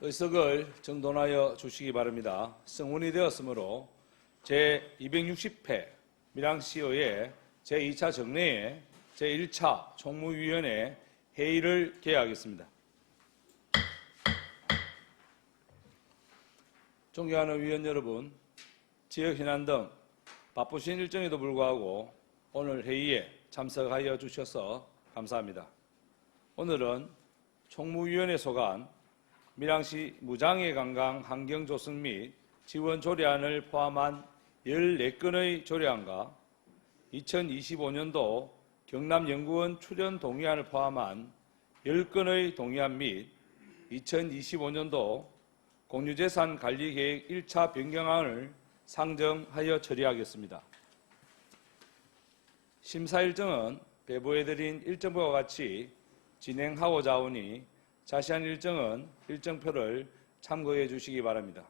의석을 정돈하여 주시기 바랍니다. 성원이 되었으므로 제260회 밀양시의회 제2차 정례회 제1차 총무위원회 회의를 개회하겠습니다. 존경하는 위원 여러분, 지역 현안 등 바쁘신 일정에도 불구하고 오늘 회의에 참석하여 주셔서 감사합니다. 오늘은 총무위원회 소관 밀양시 무장애 관광 환경 조성 및 지원 조례안을 포함한 14건의 조례안과 2025년도 경남연구원 출연 동의안을 포함한 10건의 동의안 및 2025년도 공유재산 관리계획 1차 변경안을 상정하여 처리하겠습니다. 심사 일정은 배부해드린 일정과 같이 진행하고자 하오니 자세한 일정은 일정표를 참고해 주시기 바랍니다.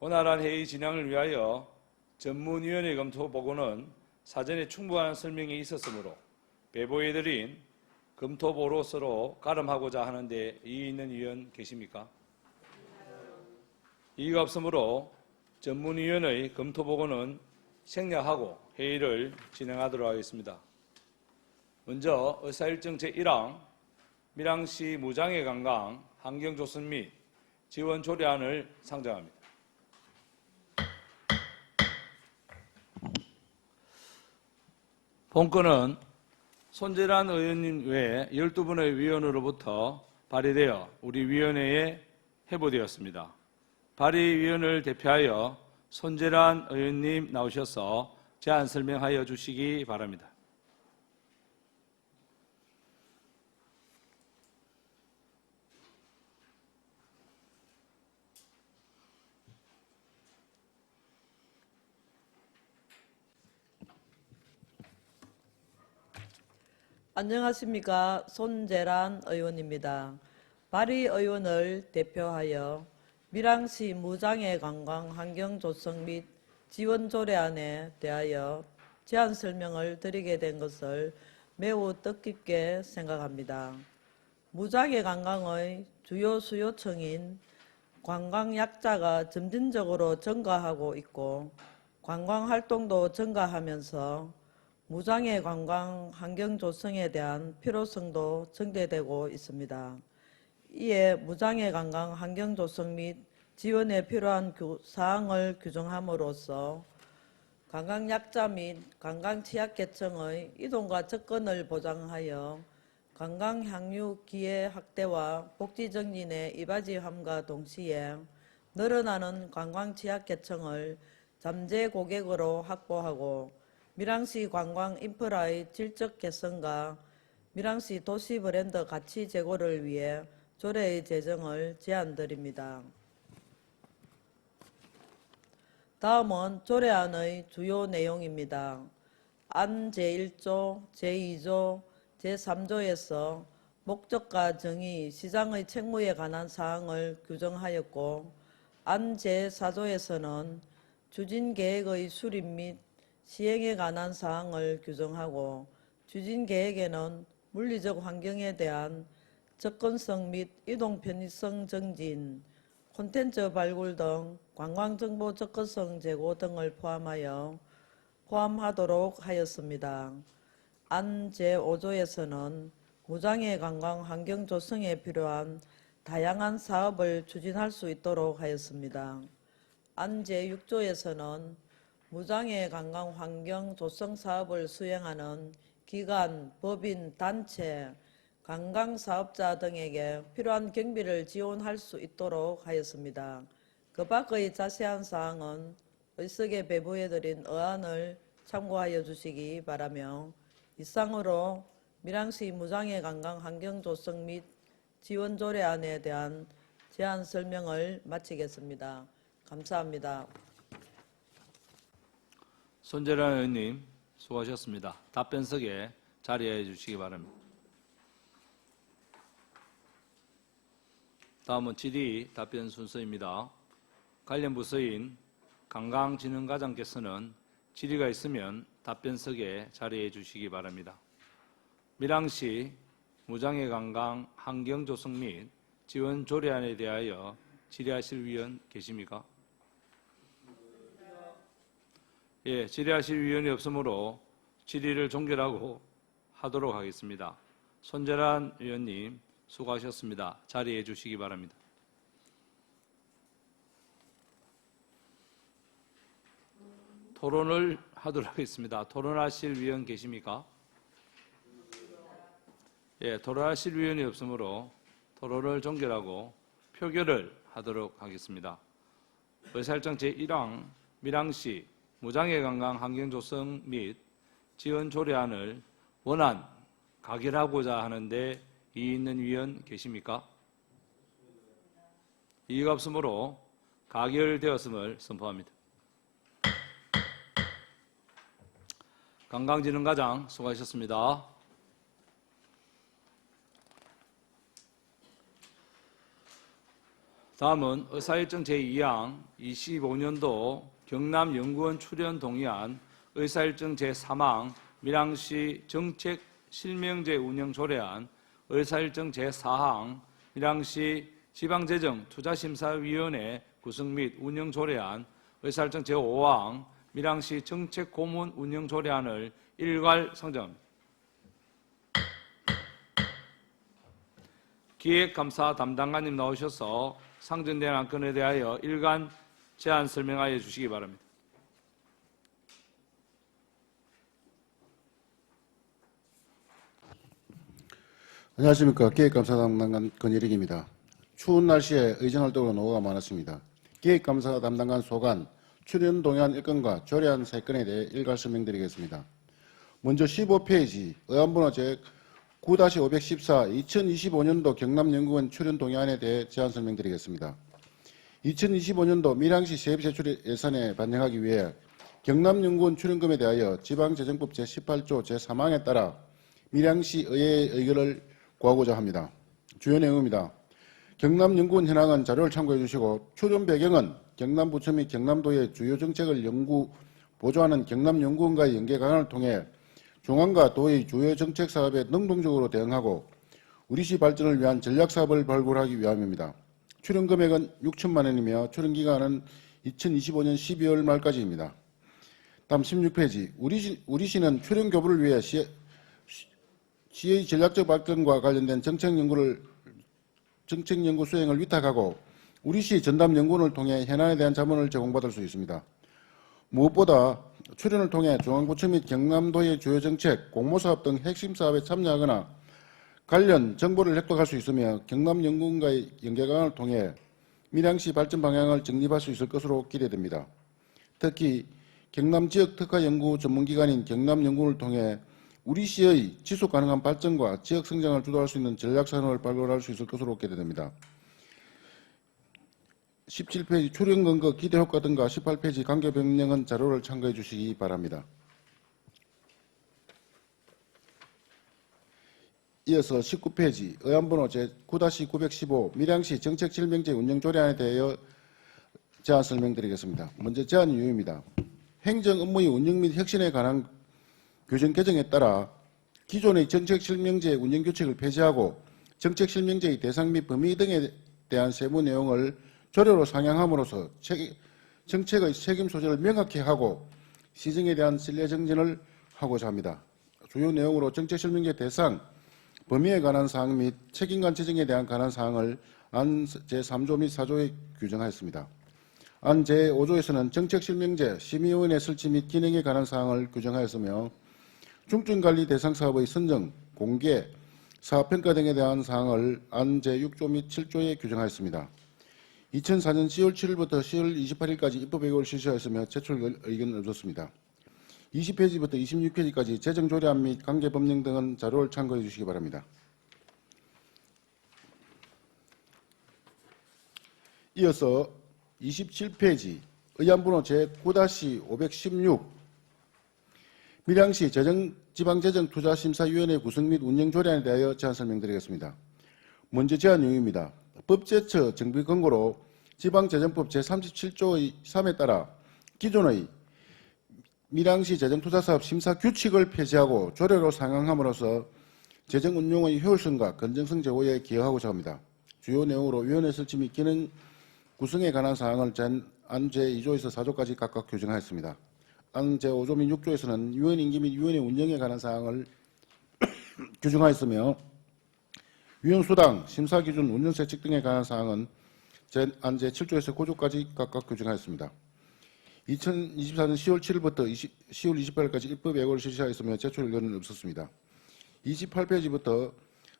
원활한 회의 진행을 위하여 전문위원회 검토 보고는 사전에 충분한 설명이 있었으므로 배부해드린 검토보고서로 가름하고자 하는데 이의 있는 위원 계십니까? 이의가 없으므로 전문위원의 검토보고는 생략하고 회의를 진행하도록 하겠습니다. 먼저 의사일정 제1항 밀양시 무장애 관광 환경 조성 및 지원 조례안을 상정합니다. 본건은 손재란 의원님 외 12분의 위원으로부터 발의되어 우리 위원회에 회부되었습니다. 발의위원을 대표하여 손재란 의원님 나오셔서 제안 설명하여 주시기 바랍니다. 안녕하십니까. 손재란 의원입니다. 발의 의원을 대표하여 밀양시 무장애 관광 환경 조성 및 지원 조례안에 대하여 제안 설명을 드리게 된 것을 매우 뜻깊게 생각합니다. 무장애 관광의 주요 수요층인 관광약자가 점진적으로 증가하고 있고 관광활동도 증가하면서 무장애 관광 환경 조성에 대한 필요성도 증대되고 있습니다. 이에 무장애 관광 환경 조성 및 지원에 필요한 사항을 규정함으로써 관광약자 및 관광 취약계층의 이동과 접근을 보장하여 관광 향유 기회 확대와 복지 정진에 이바지함과 동시에 늘어나는 관광 취약계층을 잠재 고객으로 확보하고 밀양시 관광 인프라의 질적 개선과 밀양시 도시 브랜드 가치 제고를 위해 조례의 제정을 제안드립니다. 다음은 조례안의 주요 내용입니다. 안 제1조, 제2조, 제3조에서 목적과 정의, 시장의 책무에 관한 사항을 규정하였고 안 제4조에서는 추진계획의 수립 및 시행에 관한 사항을 규정하고 추진계획에는 물리적 환경에 대한 접근성 및 이동 편의성 증진, 콘텐츠 발굴 등 관광정보 접근성 제고 등을 포함하도록 하였습니다. 안 제5조에서는 무장애 관광 환경 조성에 필요한 다양한 사업을 추진할 수 있도록 하였습니다. 안 제6조에서는 무장애 관광 환경 조성 사업을 수행하는 기관, 법인, 단체, 관광사업자 등에게 필요한 경비를 지원할 수 있도록 하였습니다. 그 밖의 자세한 사항은 의석에 배부해드린 의안을 참고하여 주시기 바라며 이상으로 밀양시 무장애 관광 환경 조성 및 지원 조례안에 대한 제안 설명을 마치겠습니다. 감사합니다. 손재란 의원님 수고하셨습니다. 답변석에 자리해 주시기 바랍니다. 다음은 질의 답변 순서입니다. 관련 부서인 관광진흥과장께서는 질의가 있으면 답변석에 자리해 주시기 바랍니다. 밀양시 무장애 관광 환경 조성 및 지원 조례안에 대하여 질의하실 위원 계십니까? 예, 질의하실 위원이 없으므로 질의를 종결하고 하도록 하겠습니다. 손재란 위원님 수고하셨습니다. 자리해 주시기 바랍니다. 토론을 하도록 하겠습니다. 토론하실 위원 계십니까? 예, 토론하실 위원이 없으므로 토론을 종결하고 표결을 하도록 하겠습니다. 의사일정 제1항 밀양시 무장애 관광 환경 조성 및 지원 조례안을 원안 가결하고자 하는데 이의 있는 위원 계십니까? 이의가 없으므로 가결되었음을 선포합니다. 관광진흥과장 수고하셨습니다. 다음은 의사일정 제2항 25년도 경남연구원 출연 동의안 의사일정 제3항 밀양시 정책 실명제 운영 조례안 의사일정 제4항 밀양시 지방재정 투자심사위원회 구성 및 운영 조례안 의사일정 제5항 밀양시 정책 고문 운영 조례안을 일괄 상정합니다. 기획감사 담당관님 나오셔서 상정된 안건에 대하여 일간 제안 설명하여 주시기 바랍니다. 안녕하십니까. 기획감사 담당관 권일익입니다. 추운 날씨에 의정활동으로 노고가 많았습니다. 기획감사 담당관 소관, 출연 동의안 1건과 조례안 3건에 대해 일괄 설명드리겠습니다. 먼저 15페이지 의안번호 제9-514 2025년도 경남연구원 출연 동의안에 대해 제안 설명드리겠습니다. 2025년도 밀양시 세입제출 예산에 반영하기 위해 경남연구원 출연금에 대하여 지방재정법 제18조 제3항에 따라 밀양시 의회의 의결을 구하고자 합니다. 주요 내용입니다. 경남연구원 현황은 자료를 참고해 주시고 출연 배경은 경남부처 및 경남도의 주요 정책을 연구, 보조하는 경남연구원과의 연계 강화를 통해 중앙과 도의 주요 정책 사업에 능동적으로 대응하고 우리시 발전을 위한 전략사업을 발굴하기 위함입니다. 출연 금액은 6천만 원이며 출연 기간은 2025년 12월 말까지입니다. 다음 16페이지 우리시는 출연 교부를 위해 시의 전략적 발전과 관련된 정책 연구 수행을 위탁하고 우리시 전담 연구원을 통해 현안에 대한 자문을 제공받을 수 있습니다. 무엇보다 출연을 통해 중앙부처 및 경남도의 주요 정책, 공모사업 등 핵심 사업에 참여하거나 관련 정보를 획득할 수 있으며 경남연구원과의 연계 강화를 통해 밀양시 발전 방향을 정립할 수 있을 것으로 기대됩니다. 특히 경남지역 특화연구 전문기관인 경남연구원을 통해 우리시의 지속가능한 발전과 지역 성장을 주도할 수 있는 전략산업을 발굴할 수 있을 것으로 기대됩니다. 17페이지 출연 근거, 기대 효과 등과 18페이지 관계 변경은 자료를 참고해 주시기 바랍니다. 이어서 19페이지 의안번호 제9-915 밀양시 정책실명제 운영조례안에 대하여 제안 설명드리겠습니다. 먼저 제안 이유입니다. 행정 업무의 운영 및 혁신에 관한 규정 개정에 따라 기존의 정책실명제 운영규칙을 폐지하고 정책실명제의 대상 및 범위 등에 대한 세부 내용을 조례로 상향함으로써 정책의 책임 소재를 명확히 하고 시정에 대한 신뢰 정진을 하고자 합니다. 주요 내용으로 정책실명제 대상, 범위에 관한 사항 및 책임관 지정에 대한 관한 사항을 안 제3조 및 4조에 규정하였습니다. 안 제5조에서는 정책실명제 심의위원회 설치 및 기능에 관한 사항을 규정하였으며 중증관리 대상 사업의 선정, 공개, 사업평가 등에 대한 사항을 안 제6조 및 7조에 규정하였습니다. 2004년 10월 7일부터 10월 28일까지 입법의결을 실시하였으며 제출 의견을 얻었습니다. 20페이지부터 26페이지까지 재정조례안 및 관계법령 등은 자료를 참고해 주시기 바랍니다. 이어서 27페이지 의안번호 제9-516 밀양시 지방재정투자심사위원회 구성 및 운영조례안에 대하여 제안 설명드리겠습니다. 먼저 제안 내용입니다. 법제처 정비 권고로 지방재정법 제37조의 3에 따라 기존의 밀양시 재정투자사업 심사 규칙을 폐지하고 조례로 상향함으로써 재정운용의 효율성과 건전성 제고에 기여하고자 합니다. 주요 내용으로 위원회 설치 및 기능 구성에 관한 사항을 안 제2조에서 4조까지 각각 규정하였습니다. 안 제5조 및 6조에서는 위원 임기 및 위원회 운영에 관한 사항을 규정하였으며 위원 수당, 심사 기준, 운영 세칙 등에 관한 사항은 안 제7조에서 9조까지 각각 규정하였습니다. 2024년 10월 7일부터 10월 28일까지 입법 예고를 실시하였으며 제출 의견은 없었습니다. 28페이지부터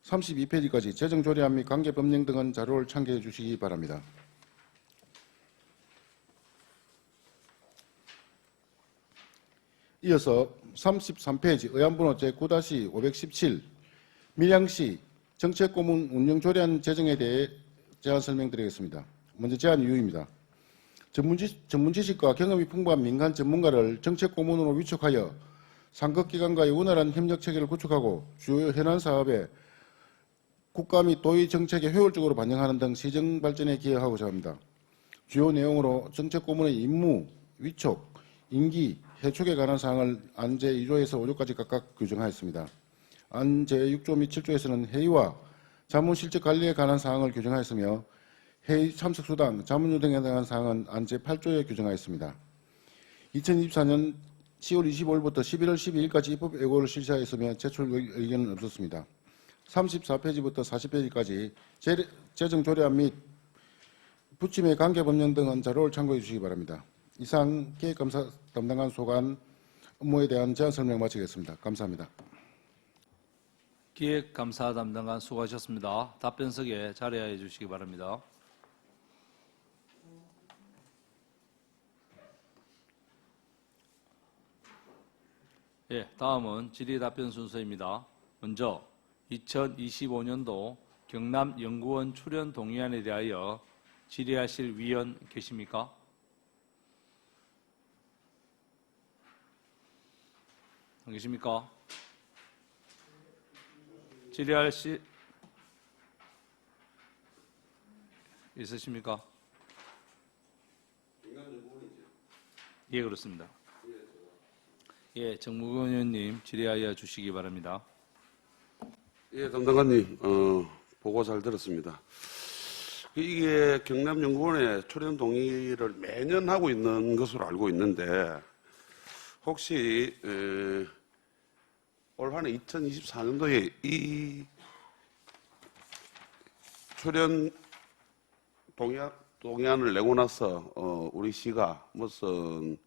32페이지까지 재정 조례안 및 관계 법령 등은 자료를 참고해 주시기 바랍니다. 이어서 33페이지 의안번호 제9-517 밀양시 정책고문 운영 조례안 제정에 대해 제안 설명드리겠습니다. 먼저 제안 이유입니다. 전문 지식과 경험이 풍부한 민간 전문가를 정책고문으로 위촉하여 상급기관과의 원활한 협력 체계를 구축하고 주요 현안 사업에 국가 및 도의 정책에 효율적으로 반영하는 등 시정 발전에 기여하고자 합니다. 주요 내용으로 정책고문의 임무, 위촉, 임기, 해촉에 관한 사항을 안 제2조에서 5조까지 각각 규정하였습니다. 안 제6조 및 7조에서는 회의와 자문 실적 관리에 관한 사항을 규정하였으며 회의 참석 수당, 자문료 등에 대한 사항은 안 제8조에 규정하였습니다. 2024년 10월 25일부터 11월 12일까지 입법 예고를 실시하였으며 제출 의견은 없었습니다. 34페이지부터 40페이지까지 재정 조례안 및 부침의 관계 법령 등은 자료를 참고해 주시기 바랍니다. 이상 계획감사 담당관 소관 업무에 대한 제안 설명 마치겠습니다. 감사합니다. 기획감사 담당관 수고하셨습니다. 답변석에 자리하여 주시기 바랍니다. 예, 다음은 질의답변 순서입니다. 먼저 2025년도 경남연구원 출연 동의안에 대하여 질의하실 위원 계십니까? 안 계십니까? 질의하실 있으십니까? 예, 그렇습니다. 예, 정무근 의원님 질의하여 주시기 바랍니다. 예, 담당관님, 보고 잘 들었습니다. 이게 경남연구원의 출연 동의를 매년 하고 있는 것으로 알고 있는데 혹시 올 한해 2024년도에 이 출연 동의안을 내고 나서 우리 시가 무슨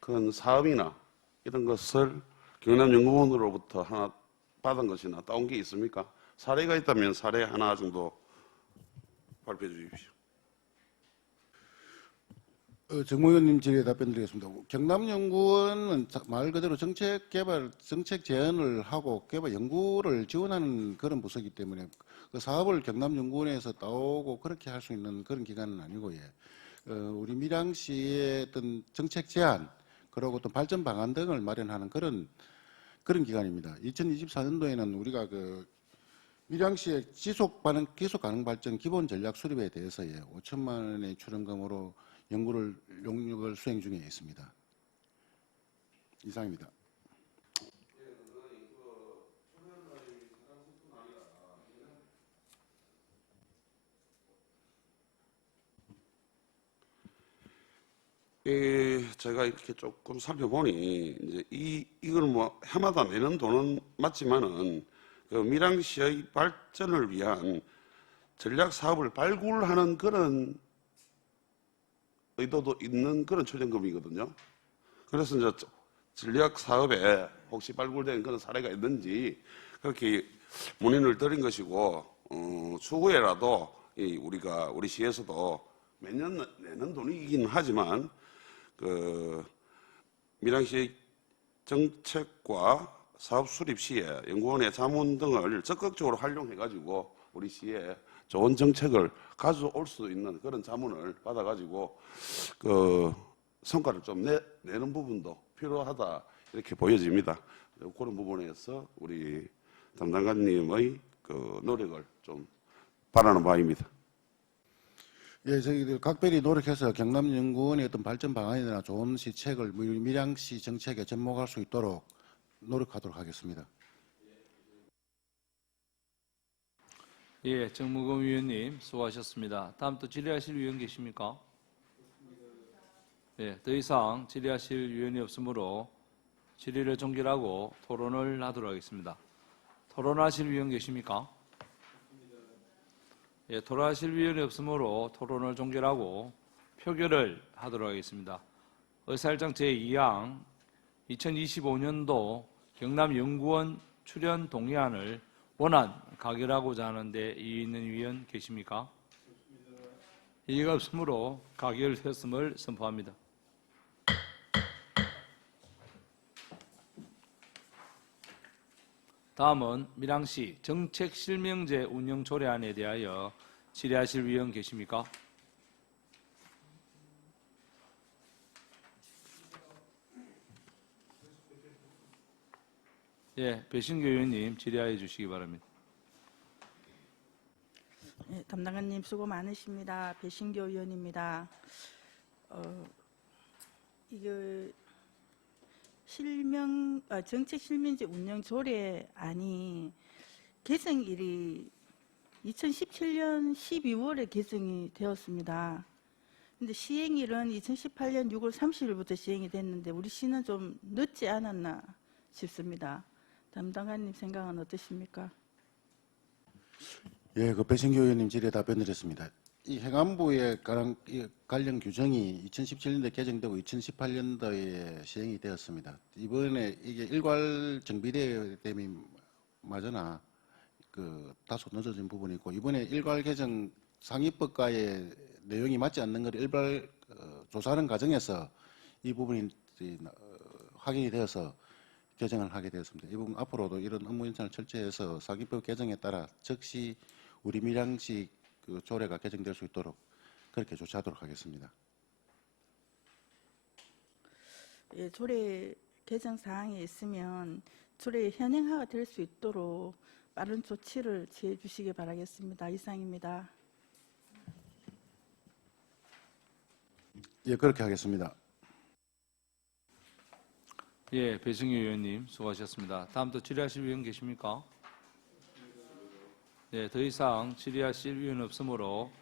큰 사업이나 이런 것을 경남연구원으로부터 하나 받은 것이나 따온 게 있습니까? 사례가 있다면 사례 하나 정도 발표해 주십시오. 정무위원님 질의에 답변드리겠습니다. 경남연구원은 말 그대로 정책 개발, 정책 제안을 하고 개발 연구를 지원하는 그런 부서이기 때문에 그 사업을 경남연구원에서 따오고 그렇게 할 수 있는 그런 기관은 아니고, 우리 밀양시의 어떤 정책 제안, 그리고 또 발전 방안 등을 마련하는 그런 기관입니다. 2024년도에는 우리가 그 밀양시의 지속 가능 발전 기본 전략 수립에 대해서 5천만 원의 출연금으로 용역을 수행 중에 있습니다. 이상입니다. 제가 이렇게 조금 살펴보니 이제 이거는 뭐 해마다 내는 돈은 맞지만은 그 밀양시의 발전을 위한 전략 사업을 발굴하는 그런 의도도 있는 그런 출연금이거든요. 그래서 이제 전략 사업에 혹시 발굴된 그런 사례가 있는지 그렇게 문의를 드린 것이고, 추후에라도 우리 시에서도 매년 내는 돈이긴 하지만 그 밀양시의 정책과 사업 수립 시에 연구원의 자문 등을 적극적으로 활용해가지고 우리 시에 좋은 정책을 가져올 수 있는 그런 자문을 받아가지고 그 성과를 좀 내는 부분도 필요하다 이렇게 보여집니다. 그런 부분에서 우리 담당관님의 그 노력을 좀 바라는 바입니다. 예, 저희들 각별히 노력해서 경남연구원의 어떤 발전 방안이나 좋은 시책을 밀양시 정책에 접목할 수 있도록 노력하도록 하겠습니다. 예, 정무금 위원님 수고하셨습니다. 다음 또 질의하실 위원 계십니까? 예, 더 이상 질의하실 위원이 없으므로 질의를 종결하고 토론을 하도록 하겠습니다. 토론하실 위원 계십니까? 예, 토론하실 위원이 없으므로 토론을 종결하고 표결을 하도록 하겠습니다. 의사일정 제2항 2025년도 경남연구원 출연 동의안을 원안 가결하고자 하는데 이의 있는 위원 계십니까? 이의가 없으므로 가결되었음을 선포합니다. 다음은 밀양시 정책실명제 운영 조례안에 대하여 질의하실 위원 계십니까? 예, 배신교 의원님 질의하여 주시기 바랍니다. 네, 담당관님 수고 많으십니다. 배신교 의원입니다. 이거 정책 실명제 운영 조례안이 개정일이 2017년 12월에 개정이 되었습니다. 근데 시행일은 2018년 6월 30일부터 시행이 됐는데 우리 시는 좀 늦지 않았나 싶습니다. 담당관님 생각은 어떠십니까? 예, 그 배신교 의원님 질의에 답변드렸습니다. 이 행안부의 관련 규정이 2017년도에 개정되고 2018년도에 시행이 되었습니다. 이번에 이게 일괄 정비되기 때문에 마저나 그 다소 늦어진 부분이 있고 이번에 일괄 개정 상위법과의 내용이 맞지 않는 것을 일괄 조사하는 과정에서 이 부분이 확인이 되어서 개정을 하게 되었습니다. 이 부분 앞으로도 이런 업무 인사를 철저해서 상위법 개정에 따라 즉시 우리 밀양시 그 조례가 개정될 수 있도록 그렇게 조치하도록 하겠습니다. 예, 조례 개정 사항이 있으면 조례 현행화가 될 수 있도록 빠른 조치를 취해 주시기 바라겠습니다. 이상입니다. 예, 그렇게 하겠습니다. 예, 배승희 의원님 수고하셨습니다. 다음 또 질의하실 위원 계십니까? 네, 더 이상 질의하실 위원 없으므로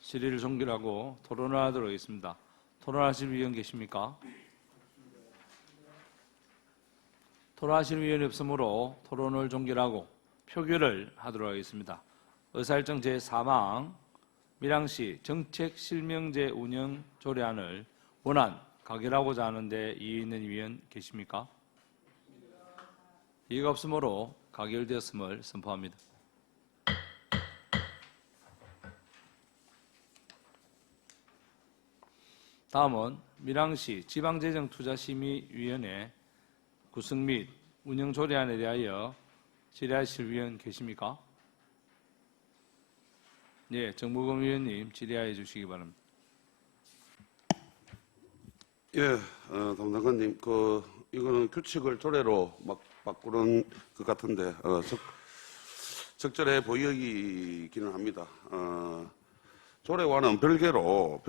질의를 종결하고 토론을 하도록 하겠습니다. 토론하실 위원 계십니까? 토론하실 위원이 없으므로 토론을 종결하고 표결을 하도록 하겠습니다. 의사일정 제3항 밀양시 정책실명제 운영 조례안을 원안 가결하고자 하는데 이의 있는 위원 계십니까? 이의가 없으므로 가결되었음을 선포합니다. 다음은 밀양시 지방재정투자심의위원회 구성 및 운영 조례안에 대하여 질의하실 위원 계십니까? 예, 정무금 위원님 질의하여 주시기 바랍니다. 예, 담당관님, 이거는 규칙을 조례로 막 바꾸는 것 같은데, 적절해 보이기는 합니다. 조례와는 별개로,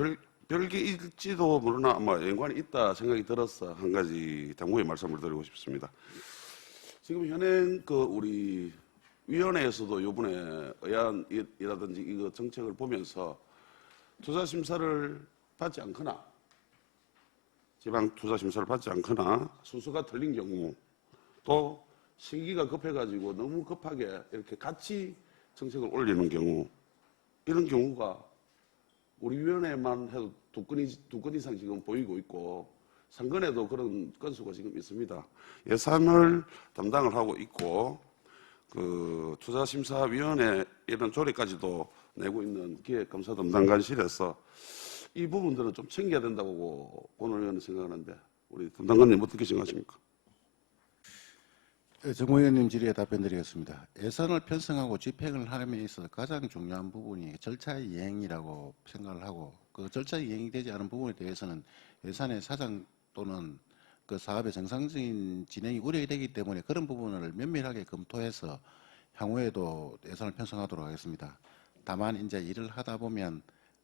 별개일지도 모르나 아마 연관이 있다 생각이 들어서 한 가지 당부의 말씀을 드리고 싶습니다. 지금 현행 우리 위원회에서도 이번에 의안이라든지 이거 정책을 보면서 투자 심사를 받지 않거나 지방 투자 심사를 받지 않거나 순서가 틀린 경우 또 시기가 급해가지고 너무 급하게 이렇게 같이 정책을 올리는 경우 이런 경우가 우리 위원회만 해도 두 건 이상 지금 보이고 있고 상근에도 그런 건수가 지금 있습니다. 예산을 담당을 하고 있고 투자심사위원회 이런 조례까지도 내고 있는 기획감사 담당관실에서 이 부분들은 좀 챙겨야 된다고 오늘 의원은 생각하는데 우리 담당관님 어떻게 생각하십니까? 정무 의원님 질의에 답변드리겠습니다. 예산을 편성하고 집행을 함에 있어서 가장 중요한 부분이 절차 이행이라고 생각을 하고 그 절차 이행이 되지 않은 부분에 대해서는 예산의 사장 또는 그 사업의 정상적인 진행이 우려되기 때문에 그런 부분을 면밀하게 검토해서 향후에도 예산을 편성하도록 하겠습니다. 다만 이제 일을 하다 보면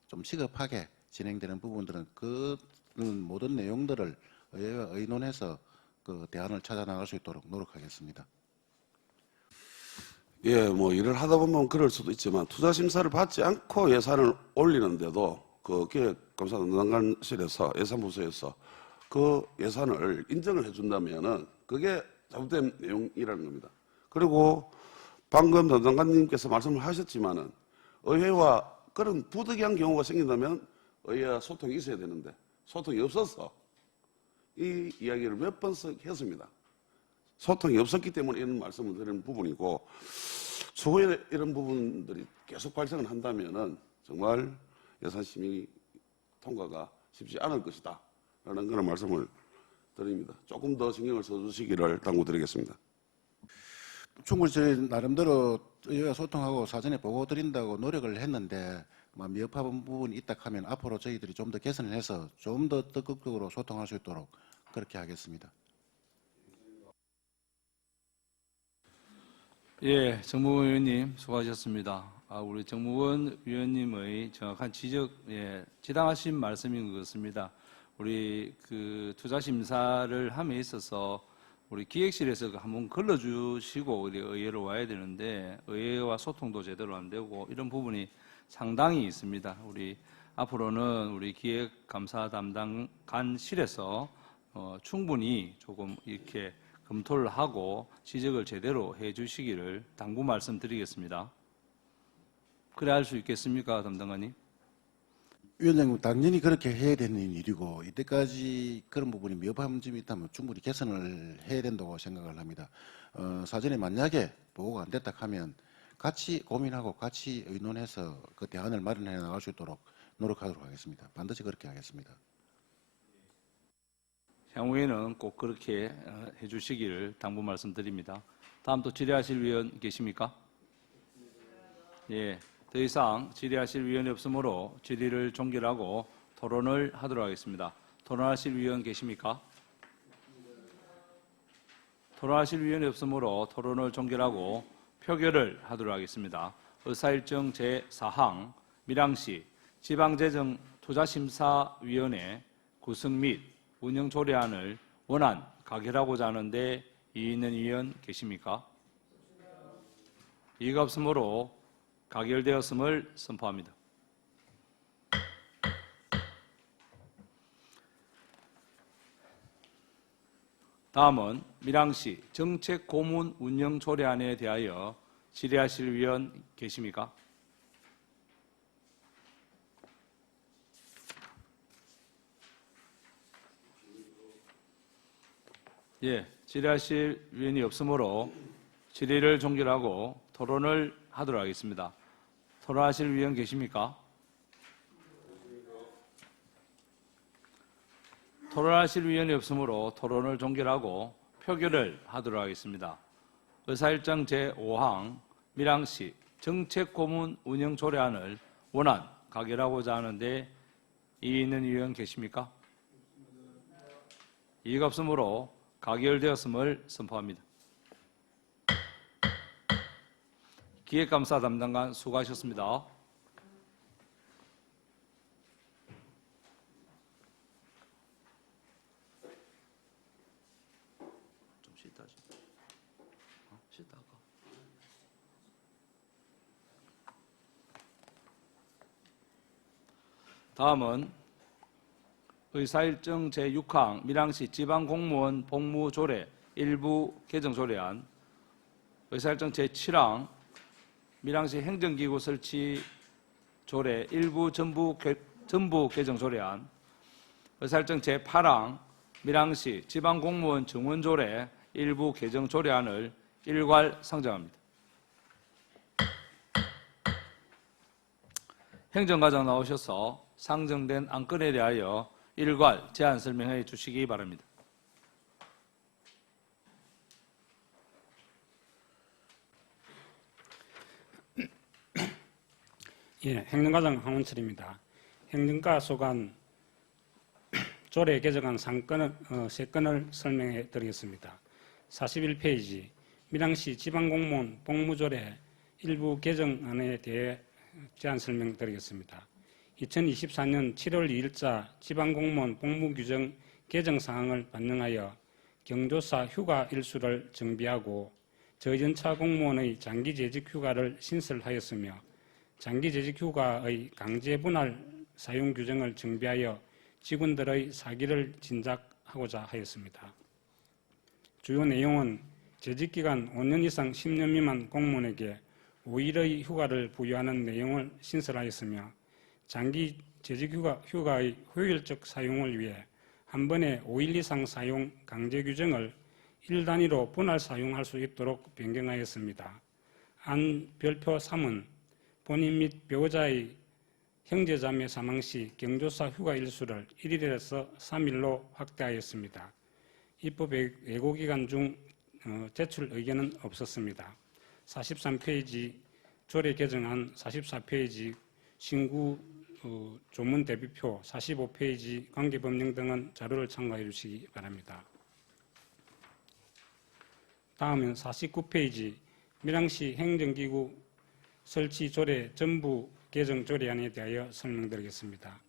좀 시급하게 진행되는 부분들은 그 모든 내용들을 의논해서 그 대안을 찾아 나갈 수 있도록 노력하겠습니다. 예, 뭐 일을 하다 보면 그럴 수도 있지만 투자 심사를 받지 않고 예산을 올리는데도 그 기획감사 담당관실에서 예산부서에서 그 예산을 인정을 해준다면은 그게 잘못된 내용이라는 겁니다. 그리고 방금 담당관님께서 말씀을 하셨지만은 의회와 그런 부득이한 경우가 생긴다면 의회와 소통이 있어야 되는데 소통이 없어서 이 이야기를 몇 번 했습니다. 소통이 없었기 때문에 이런 말씀을 드리는 부분이고 추후에 이런 부분들이 계속 발생을 한다면은 정말 예산심의 통과가 쉽지 않을 것이다 라는 그런 말씀을 드립니다. 조금 더 신경을 써주시기를 당부드리겠습니다. 충분히 저희 나름대로 의회와 소통하고 사전에 보고 드린다고 노력을 했는데 미흡한 부분이 있다 하면 앞으로 저희들이 좀 더 개선을 해서 좀 더 적극적으로 소통할 수 있도록 그렇게 하겠습니다. 예, 정무원 의원님 수고하셨습니다. 우리 정무원 위원님의 정확한 지적, 지당하신 말씀인 것 같습니다. 우리 그 투자 심사를 함에 있어서 우리 기획실에서 한번 걸러주시고 우리 의회로 와야 되는데 의회와 소통도 제대로 안 되고 이런 부분이 상당히 있습니다. 우리 앞으로는 우리 기획감사 담당관실에서 충분히 조금 이렇게 검토를 하고 지적을 제대로 해주시기를 당부 말씀드리겠습니다. 그래 할 수 있겠습니까, 담당관님? 위원장님, 당연히 그렇게 해야 되는 일이고 이때까지 그런 부분이 미흡한 점이 있다면 충분히 개선을 해야 된다고 생각을 합니다. 사전에 만약에 보고가 안 됐다 하면 같이 고민하고 같이 의논해서 그 대안을 마련해 나갈 수 있도록 노력하도록 하겠습니다. 반드시 그렇게 하겠습니다. 향후에는 꼭 그렇게 해주시기를 당부 말씀드립니다. 다음 또 질의하실 위원 계십니까? 예, 더 이상 질의하실 위원이 없으므로 질의를 종결하고 토론을 하도록 하겠습니다. 토론하실 위원 계십니까? 토론하실 위원이 없으므로 토론을 종결하고 표결을 하도록 하겠습니다. 의사일정 제4항 밀양시 지방재정투자심사위원회 구성 및 운영 조례안을 원안 가결하고자 하는데 이의 있는 위원 계십니까? 이의가 없으므로 가결되었음을 선포합니다. 다음은 밀양시 정책고문 운영 조례안에 대하여 질의하실 위원 계십니까? 예, 질의하실 위원이 없으므로 질의를 종결하고 토론을 하도록 하겠습니다. 토론하실 위원 계십니까? 토론하실 위원이 없으므로 토론을 종결하고 표결을 하도록 하겠습니다. 의사일정 제5항 밀양시 정책고문 운영 조례안을 원안 가결하고자 하는데 이의 있는 위원 계십니까? 이의가 없으므로 가결되었음을 선포합니다. 기획감사 담당관 수고하셨습니다. 좀 쉬다가. 다음은 의사일정 제6항 밀양시 지방공무원 복무조례 일부 개정조례안, 의사일정 제7항 밀양시 행정기구 설치 조례 일부 전부 개정조례안, 의사일정 제8항 밀양시 지방공무원 정원조례 일부 개정조례안을 일괄 상정합니다. 행정과장 나오셔서 상정된 안건에 대하여 일괄 제안 설명해 주시기 바랍니다. 예, 행정과장 황원철입니다. 행정과 소관 조례 개정안 3건을 설명해 드리겠습니다. 41페이지 밀양시 지방공무원 복무조례 일부 개정안에 대해 제안 설명드리겠습니다. 2024년 7월 2일자 지방공무원 복무규정 개정 사항을 반영하여 경조사 휴가 일수를 정비하고 저연차 공무원의 장기재직 휴가를 신설하였으며 장기재직 휴가의 강제 분할 사용 규정을 정비하여 직원들의 사기를 진작하고자 하였습니다. 주요 내용은 재직기간 5년 이상 10년 미만 공무원에게 5일의 휴가를 부여하는 내용을 신설하였으며 장기 재직 휴가의 효율적 사용을 위해 한 번에 5일 이상 사용 강제 규정을 1단위로 분할 사용할 수 있도록 변경하였습니다. 안 별표 3은 본인 및 배우자의 형제자매 사망 시 경조사 휴가 일수를 1일에서 3일로 확대하였습니다. 입법 예고기간 중 제출 의견은 없었습니다. 43페이지 조례 개정안 44페이지 신구 조문 대비표 45페이지 관계법령 등은 자료를 참고해 주시기 바랍니다. 다음은 49페이지 밀양시 행정기구 설치 조례 전부 개정 조례안에 대하여 설명드리겠습니다.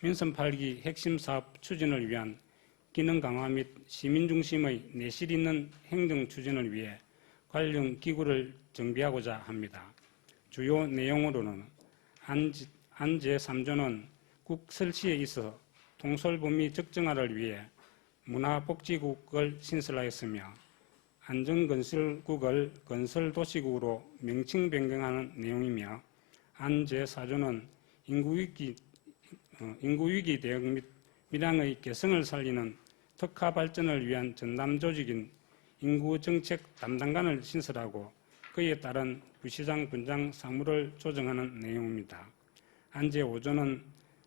민선 8기 핵심 사업 추진을 위한 기능 강화 및 시민 중심의 내실 있는 행정 추진을 위해 관련 기구를 정비하고자 합니다. 주요 내용으로는 안제 3조는 국 설치에 있어 통솔 범위 적정화를 위해 문화복지국을 신설하였으며 안전건설국을 건설도시국으로 명칭 변경하는 내용이며 안제 4조는 인구위기 대응 및 밀양의 개성을 살리는 특화 발전을 위한 전담 조직인 인구정책 담당관을 신설하고 그에 따른 부시장 분장 사무를 조정하는 내용입니다. 안제 5조는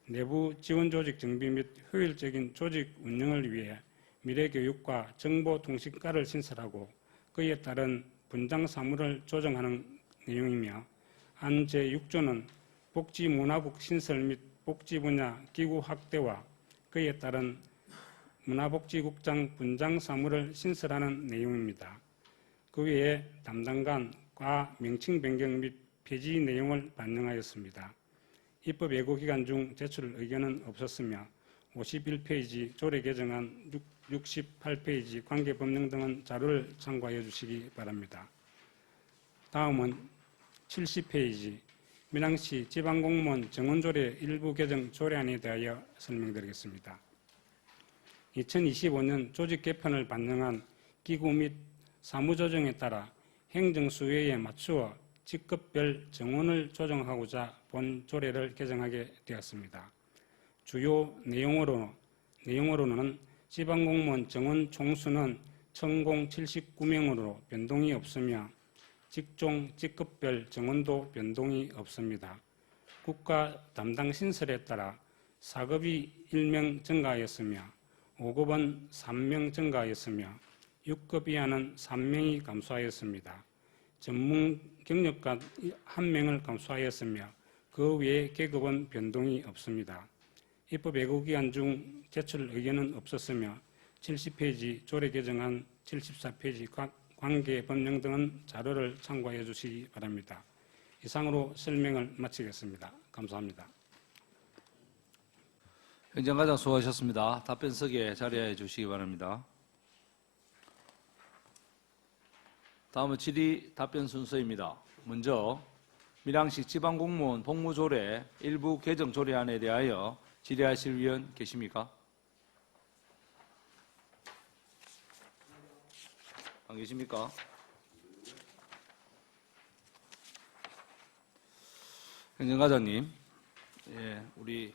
내부 지원 조직 정비 및 효율적인 조직 운영을 위해 미래교육과 정보통신과를 신설하고 그에 따른 분장 사무를 조정하는 내용이며 안제 6조는 복지문화국 신설 및 복지 분야 기구 확대와 그에 따른 문화복지국장 분장 사무를 신설하는 내용입니다. 그 외에 담당관, 과 명칭 변경 및 폐지 내용을 반영하였습니다. 입법 예고 기간 중 제출 의견은 없었으며 51페이지 조례 개정안 68페이지 관계법령 등은 자료를 참고하여 주시기 바랍니다. 다음은 70페이지 밀양시 지방공무원 정원조례 일부 개정 조례안에 대하여 설명드리겠습니다. 2025년 조직 개편을 반영한 기구 및 사무조정에 따라 행정수혜에 맞추어 직급별 정원을 조정하고자 본 조례를 개정하게 되었습니다. 주요 내용으로는 지방공무원 정원 총수는 천공 79명으로 변동이 없으며 직종 직급별 정원도 변동이 없습니다. 국가 담당 신설에 따라 4급이 1명 증가하였으며 5급은 3명 증가하였으며 6급 이하는 3명이 감소하였습니다. 전문 경력관 1명을 감소하였으며 그 외 계급은 변동이 없습니다. 입법 예고기간 중 제출 의견은 없었으며 70페이지 조례 개정안 74페이지 관계법령 등은 자료를 참고해 주시기 바랍니다. 이상으로 설명을 마치겠습니다. 감사합니다. 행정과장 수고하셨습니다. 답변석에 자리해 주시기 바랍니다. 다음은 질의 답변 순서입니다. 먼저 밀양시 지방공무원 복무조례 일부 개정 조례안에 대하여 질의하실 위원 계십니까? 안 계십니까? 행정과장님, 우리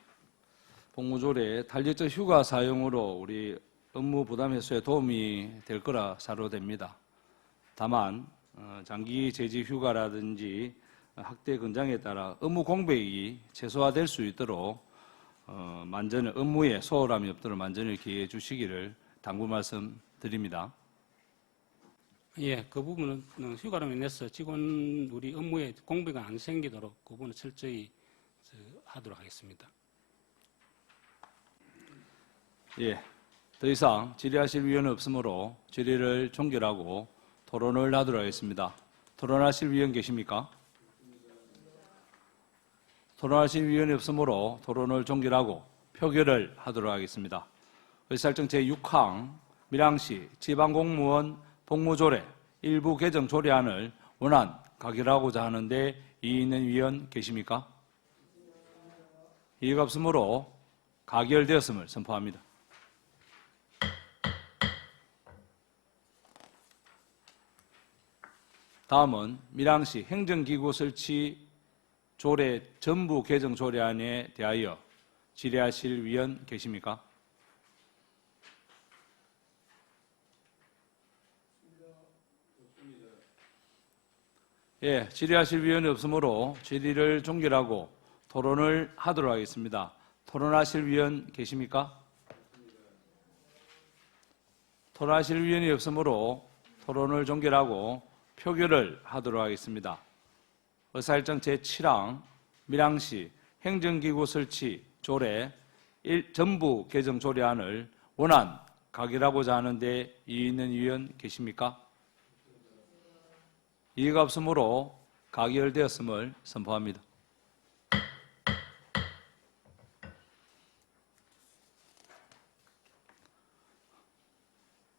복무조례 탄력적 휴가 사용으로 우리 업무 부담 해소에 도움이 될 거라 사료됩니다. 다만 장기 재직 휴가라든지 학대 근장에 따라 업무 공백이 최소화될 수 있도록 업무에 소홀함이 없도록 만전을 기해 주시기를 당부 말씀드립니다. 예, 그 부분은 휴가로 인해서 직원 우리 업무에 공백이 안 생기도록 그 부분은 철저히 하도록 하겠습니다. 예, 더 이상 질의하실 위원은 없으므로 질의를 종결하고 토론을 하도록 하겠습니다. 토론하실 위원 계십니까? 토론하실 위원이 없으므로 토론을 종결하고 표결을 하도록 하겠습니다. 의사일정 제6항 밀양시 지방공무원 복무조례 일부 개정 조례안을 원안 가결하고자 하는데 이의 있는 위원 계십니까? 이의가 없으므로 가결되었음을 선포합니다. 다음은 밀양시 행정기구 설치 조례 전부 개정 조례안에 대하여 질의하실 위원 계십니까? 예, 질의하실 위원이 없으므로 질의를 종결하고 토론을 하도록 하겠습니다. 토론하실 위원 계십니까? 토론하실 위원이 없으므로 토론을 종결하고 표결을 하도록 하겠습니다. 의사일정 제7항 밀양시 행정기구 설치 조례 전부 개정 조례안을 원안 가결하고자 하는데 이의 있는 위원 계십니까? 이의가 없으므로 가결되었음을 선포합니다.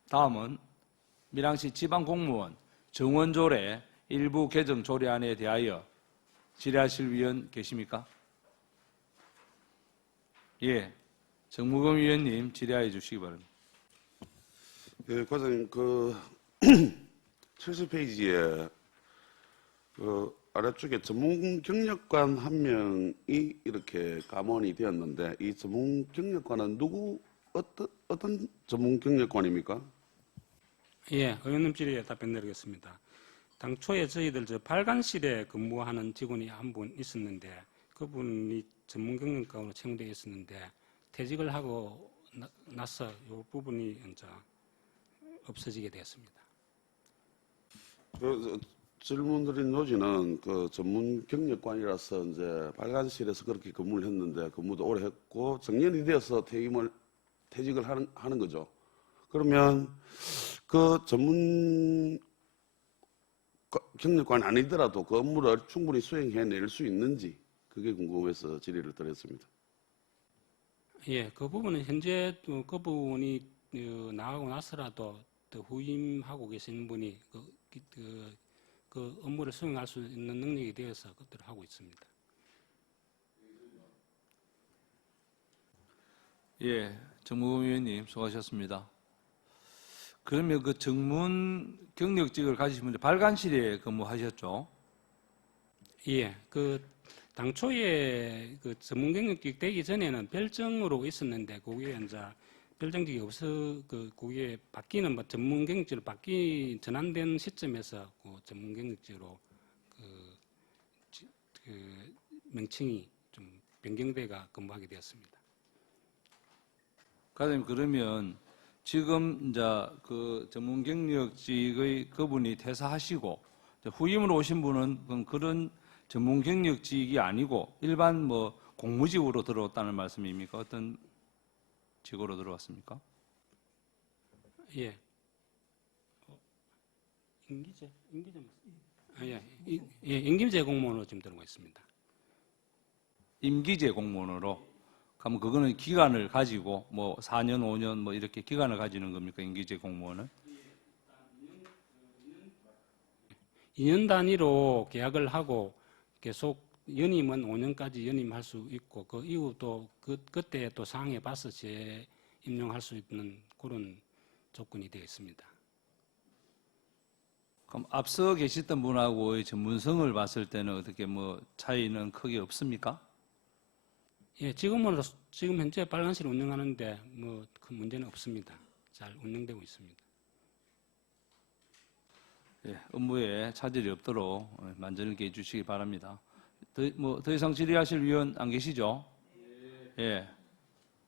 다음은 밀양시 지방공무원 정원조례 일부 개정 조례안에 대하여 질의하실 위원 계십니까? 예, 정무검 위원님 질의하여 주시기 바랍니다. 예, 과장님, 70페이지에 아래쪽에 전문 경력관 한 명이 이렇게 감원이 되었는데 이 전문 경력관은 어떤 전문 경력관입니까? 예, 의원님 질의에 답변드리겠습니다. 당초에 저희들 발간실에 근무하는 직원이 한 분 있었는데 그분이 전문 경력관으로 채용되어 있었는데 퇴직을 하고 나서 이 부분이 이제 없어지게 되었습니다. 질문드린 요지는 전문 경력관이라서 이제 발간실에서 그렇게 근무를 했는데 근무도 오래 했고 정년이 되어서 퇴직을 하는 거죠. 그러면 그 전문 경력관이 아니더라도 그 업무를 충분히 수행해낼 수 있는지 그게 궁금해서 질의를 드렸습니다. 예, 그 부분은 현재 그분이 나가고 나서라도 또 후임하고 계신 분이 그 업무를 수행할 수 있는 능력이 되어서 그것들을 하고 있습니다. 예, 정무검 위원님 수고하셨습니다. 그러면 그 정문 경력직을 가지신 분들 발간실에 근무하셨죠? 예, 당초에 전문 경력직 되기 전에는 별정으로 있었는데 그게 이제 별정직이 그게 바뀌는 전문 경력직으로 전환된 시점에서 전문 경력직으로 명칭이 좀 변경돼가 근무하게 되었습니다. 과장님 그러면 지금 이제 그 전문 경력직의 그분이 퇴사하시고 후임으로 오신 분은 그런 전문 경력직이 아니고 일반 공무직으로 들어왔다는 말씀입니까? 어떤 직으로 들어왔습니까? 예. 임기제 공무원으로 지금 들어오고 있습니다. 임기제 공무원으로. 그러면 그거는 기간을 가지고 4년, 5년 이렇게 기간을 가지는 겁니까? 임기제 공무원은? 2년 단위로 계약을 하고 계속 연임은 5년까지 연임할 수 있고 그 이후도 그때 또 상황에 봐서 재임용할 수 있는 그런 조건이 되어 있습니다. 그럼 앞서 계셨던 분하고의 전문성을 봤을 때는 어떻게 차이는 크게 없습니까? 예, 지금 현재 빨간실 운영하는데 큰 문제는 없습니다. 잘 운영되고 있습니다. 예, 업무에 차질이 없도록 만전하게 해주시기 바랍니다. 더 이상 질의하실 위원 안 계시죠? 예.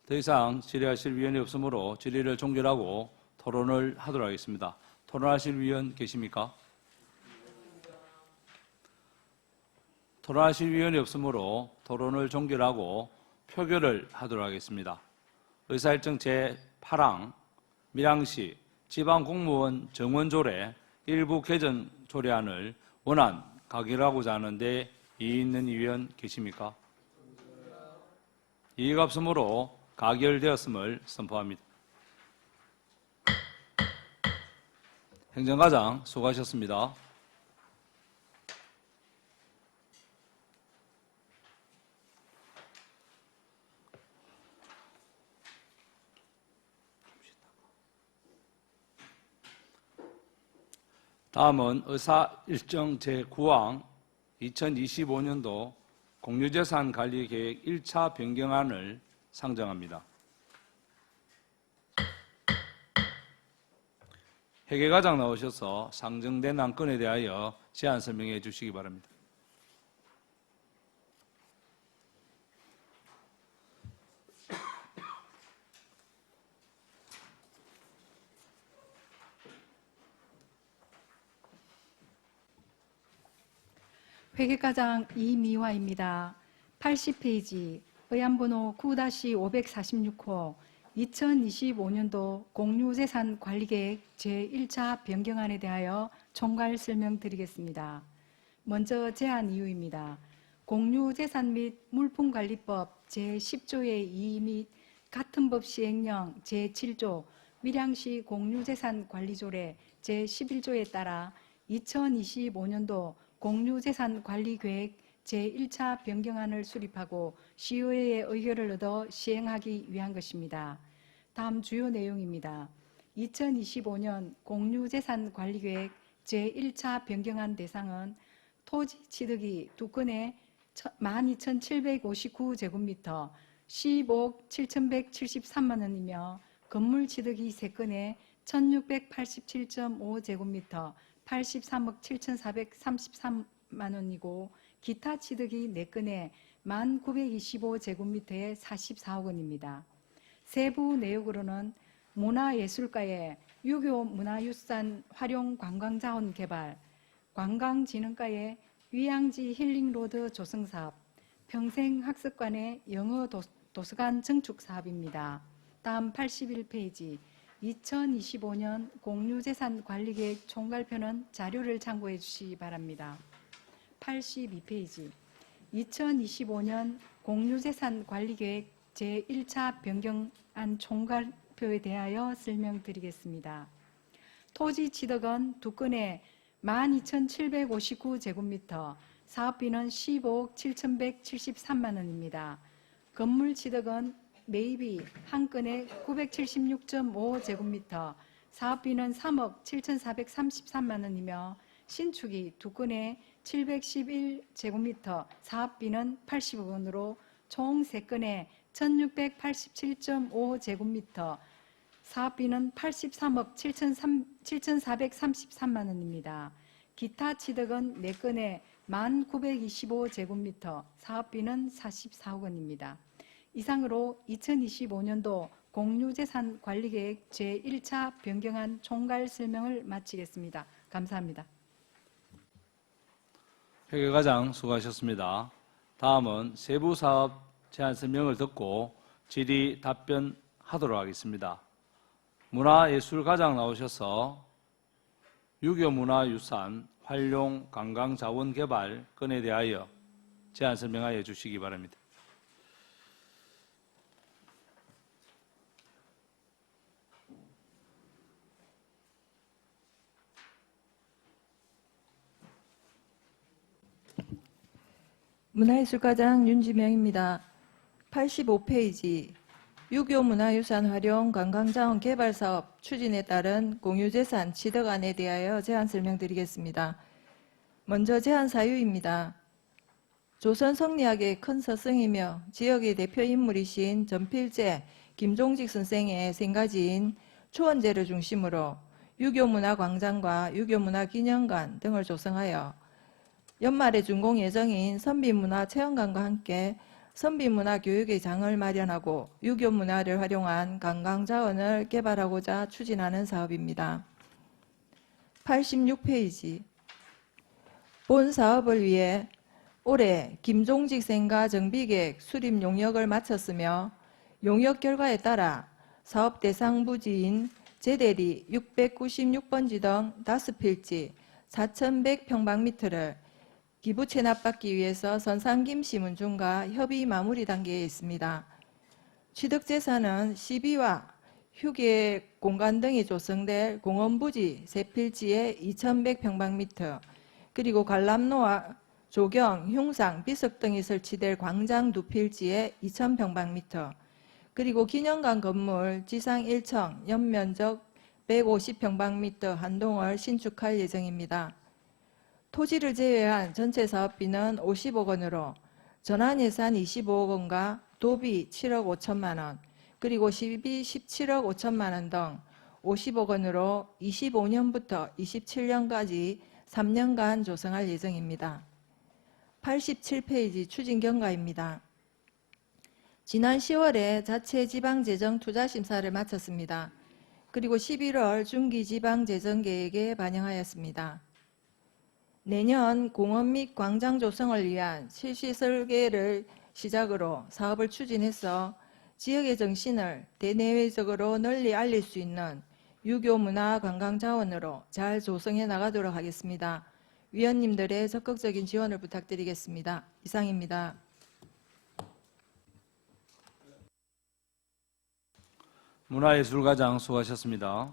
더 이상 질의하실 위원이 없으므로 질의를 종결하고 토론을 하도록 하겠습니다. 토론하실 위원 계십니까? 토론하실 위원이 없으므로 토론을 종결하고 표결을 하도록 하겠습니다. 의사일정 제8항 밀양시 지방공무원 정원조례 일부 개정 조례안을 원안 가결하고자 하는데 이의 있는 위원 계십니까? 이의가 없으므로 가결되었음을 선포합니다. 행정과장 수고하셨습니다. 다음은 의사일정 제9항 2025년도 공유재산관리계획 1차 변경안을 상정합니다. 회계과장 나오셔서 상정된 안건에 대하여 제안 설명해 주시기 바랍니다. 회계과장 이미화입니다. 80페이지 의안번호 9-546호 2025년도 공유재산관리계획 제1차 변경안에 대하여 총괄 설명드리겠습니다. 먼저 제안 이유입니다. 공유재산 및 물품관리법 제10조의 2 및 같은 법 시행령 제7조 밀양시 공유재산관리조례 제11조에 따라 2025년도 공유재산관리계획 제1차 변경안을 수립하고 시의회의 의결을 얻어 시행하기 위한 것입니다. 다음 주요 내용입니다. 2025년 공유재산관리계획 제1차 변경안 대상은 토지 취득이 2건에 12,759제곱미터 10억 7,173만 원이며 건물 취득이 3건에 1,687.5제곱미터 83억 7,433만 원이고 기타 취득이 4건에 1,925제곱미터에 44억 원입니다. 세부 내역으로는 문화예술가의 유교 문화유산 활용 관광자원 개발, 관광진흥가의 위양지 힐링로드 조성사업, 평생학습관의 영어 도서관 증축 사업입니다. 다음 81페이지 2025년 공유재산관리계획 총괄표는 자료를 참고해 주시기 바랍니다. 82페이지 2025년 공유재산관리계획 제1차 변경안 총괄표에 대하여 설명드리겠습니다. 토지 취득은 2건에 12,759제곱미터, 사업비는 15억 7,173만 원입니다. 건물 취득은 매입이 1건에 976.5제곱미터, 사업비는 3억 7,433만 원이며 신축이 2건에 711제곱미터, 사업비는 80억 원으로 총 3건에 1,687.5제곱미터, 사업비는 83억 7,433만 원입니다. 기타 취득은 4건에 1,925제곱미터, 사업비는 44억 원입니다. 이상으로 2025년도 공유재산관리계획 제1차 변경안 총괄 설명을 마치겠습니다. 감사합니다. 회계과장 수고하셨습니다. 다음은 세부사업 제안 설명을 듣고 질의 답변하도록 하겠습니다. 문화예술과장 나오셔서 유교문화유산 활용 관광자원 개발 건에 대하여 제안 설명하여 주시기 바랍니다. 문화예술과장 윤지명입니다. 85페이지 유교문화유산 활용 관광자원 개발사업 추진에 따른 공유재산 취득안에 대하여 제안 설명드리겠습니다. 먼저 제안 사유입니다. 조선 성리학의 큰 서승이며 지역의 대표 인물이신 전필제 김종직 선생의 생가지인 초원제를 중심으로 유교문화광장과 유교문화기념관 등을 조성하여 연말에 준공 예정인 선비문화체험관과 함께 선비문화 교육의 장을 마련하고 유교문화를 활용한 관광자원을 개발하고자 추진하는 사업입니다. 86페이지 본 사업을 위해 올해 김종직 생가 정비계획 수립 용역을 마쳤으며 용역 결과에 따라 사업 대상 부지인 제대리 696번지 등 5필지 4,100평방미터를 기부 체납받기 위해서 선상김 시문중과 협의 마무리 단계에 있습니다. 취득재산은 시비와 휴게 공간 등이 조성될 공원 부지 세 필지에 2,100평방미터, 그리고 관람로와 조경, 흉상, 비석 등이 설치될 광장 두 필지에 2,000평방미터, 그리고 기념관 건물 지상 1층 연면적 150평방미터 한 동을 신축할 예정입니다. 토지를 제외한 전체 사업비는 50억 원으로 전환 예산 25억 원과 도비 7억 5천만 원, 그리고 시비 17억 5천만 원 등 50억 원으로 25년부터 27년까지 3년간 조성할 예정입니다. 87페이지 추진 경과입니다. 지난 10월에 자체 지방재정투자심사를 마쳤습니다. 그리고 11월 중기지방재정계획에 반영하였습니다. 내년 공원 및 광장 조성을 위한 실시 설계를 시작으로 사업을 추진해서 지역의 정신을 대내외적으로 널리 알릴 수 있는 유교 문화 관광 자원으로 잘 조성해 나가도록 하겠습니다. 위원님들의 적극적인 지원을 부탁드리겠습니다. 이상입니다. 문화예술과장 수고하셨습니다.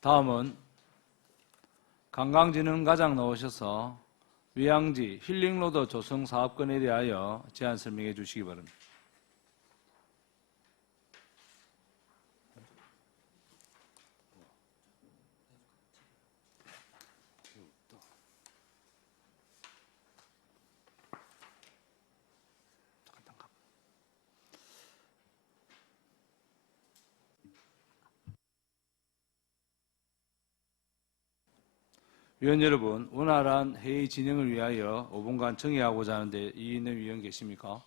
다음은 관광진흥과장 나오셔서 위양지 힐링로드 조성 사업건에 대하여 제안 설명해 주시기 바랍니다. 위원 여러분, 원활한 회의 진행을 위하여 5분간 정의하고자 하는데 이의 있는 위원 계십니까?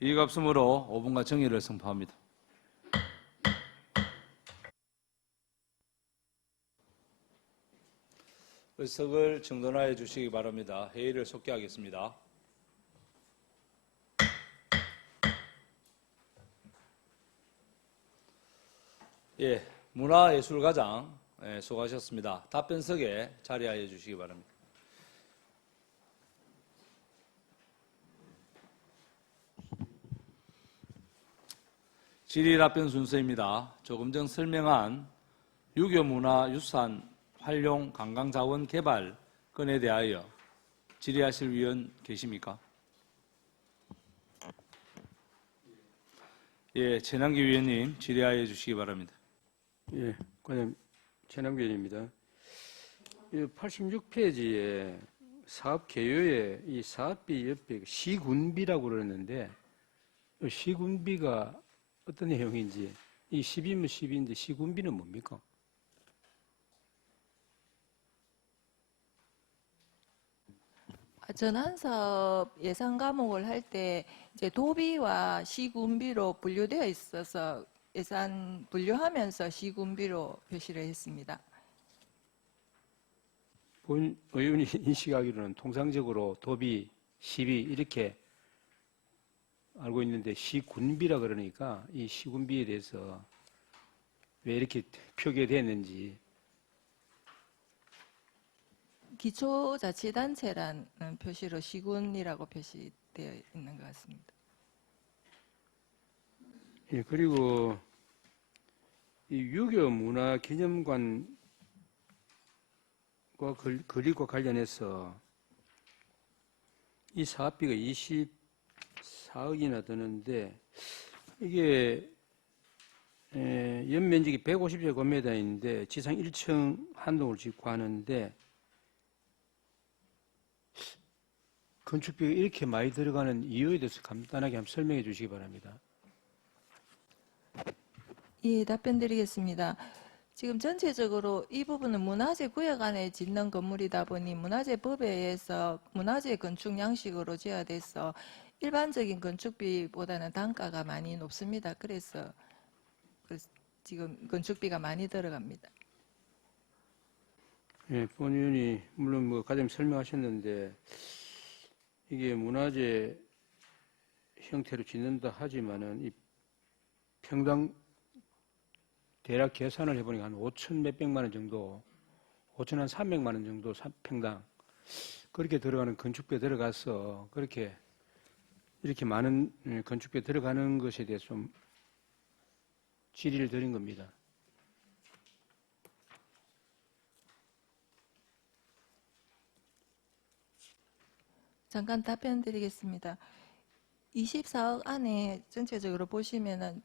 이의가 없으므로 5분간 정의를 선포합니다. 의석을 정돈하여 주시기 바랍니다. 회의를 속개하겠습니다. 예, 문화예술과장 수고하셨습니다. 답변석에 자리하여 주시기 바랍니다. 질의 답변 순서입니다. 조금 전 설명한 유교문화유산 활용 관광자원 개발 건에 대하여 질의하실 위원 계십니까? 예, 최남기 위원님 질의하여 주시기 바랍니다. 예, 과장 최남규입니다. 86페이지에 사업 개요에 이 사업비 옆에 시군비라고 그러는데 시군비가 어떤 내용인지 이 10이면 10인데 시군비는 뭡니까? 전환사업 예산 과목을 할 때 이제 도비와 시군비로 분류되어 있어서 예산 분류하면서 시군비로 표시를 했습니다. 본 의원이 인식하기로는 통상적으로 도비, 시비 이렇게 알고 있는데 시군비라 그러니까 이 시군비에 대해서 왜 이렇게 표기됐는지. 기초자치단체라는 표시로 시군이라고 표시되어 있는 것 같습니다. 예, 그리고 이 유교 문화 기념관과 그리고 관련해서 이 사업비가 24억이나 드는데 이게 연면적이 150제곱미터인데 지상 1층 한 동을 짓고 하는데 건축비가 이렇게 많이 들어가는 이유에 대해서 간단하게 한번 설명해 주시기 바랍니다. 예, 답변 드리겠습니다. 지금 전체적으로 이 부분은 문화재 구역 안에 짓는 건물이다 보니 문화재법에 의해서 문화재 건축 양식으로 제어돼서 일반적인 건축비보다는 단가가 많이 높습니다. 그래서 지금 건축비가 많이 들어갑니다. 예, 본 의원이 물론 뭐 과장님 설명하셨는데 이게 문화재 형태로 짓는다 하지만은 이 평당 대략 계산을 해보니까 한 5천 몇백만 원 정도, 5천 한 300만 원 정도 평당 그렇게 들어가는 건축비에 들어가서 그렇게 이렇게 많은 건축비가 들어가는 것에 대해서 좀 질의를 드린 겁니다. 잠깐 답변 드리겠습니다. 24억 안에 전체적으로 보시면은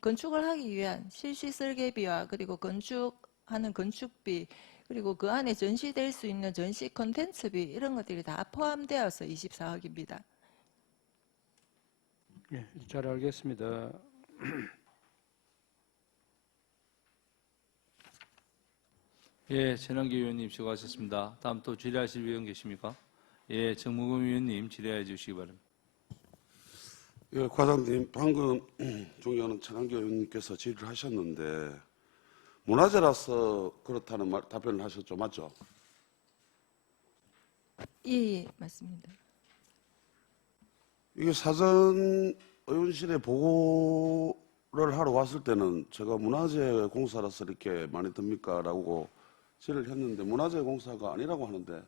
건축을 하기 위한 실시 설계비와 그리고 건축하는 건축비 그리고 그 안에 전시될 수 있는 전시 콘텐츠비 이런 것들이 다 포함되어서 24억입니다. 예, 잘 알겠습니다. 예, 전환기 의원님 수고하셨습니다. 다음 또 질의하실 의원 계십니까? 예, 정무금 의원님 질의해 주시기 바랍니다. 예, 과장님, 방금 존경하는 천한교 의원님께서 질의를 하셨는데 문화재라서 그렇다는 답변을 하셨죠, 맞죠? 예, 맞습니다. 이게 사전 의원실에 보고를 하러 왔을 때는 제가 문화재 공사라서 이렇게 많이 듭니까라고 질의를 했는데 문화재 공사가 아니라고 하는데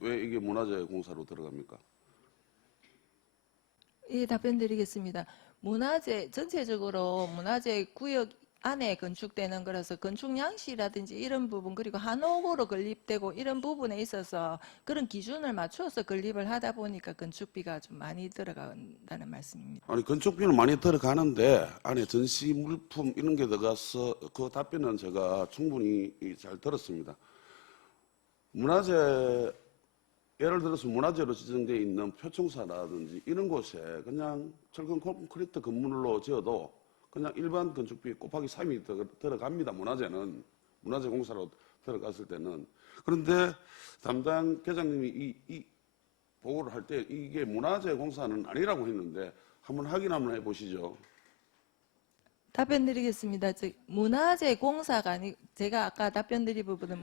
왜 이게 문화재 공사로 들어갑니까? 예, 답변 드리겠습니다. 전체적으로 문화재 구역 안에 건축되는 거라서 건축 양식이라든지 이런 부분 그리고 한옥으로 건립되고 이런 부분에 있어서 그런 기준을 맞춰서 건립을 하다 보니까 건축비가 좀 많이 들어간다는 말씀입니다. 아니 건축비는 많이 들어가는데 안에 전시 물품 이런 게 들어가서 그 답변은 제가 충분히 잘 들었습니다. 문화재 예를 들어서 문화재로 지정되어 있는 표청사라든지 이런 곳에 그냥 철근 콘크리트 건물로 지어도 그냥 일반 건축비 곱하기 3이 들어갑니다. 문화재는 문화재 공사로 들어갔을 때는. 그런데 담당 계장님이 이 보고를 할 때 이게 문화재 공사는 아니라고 했는데 한번 확인 한번 해보시죠. 답변 드리겠습니다. 문화재 공사가 아니, 제가 아까 답변 드린 부분은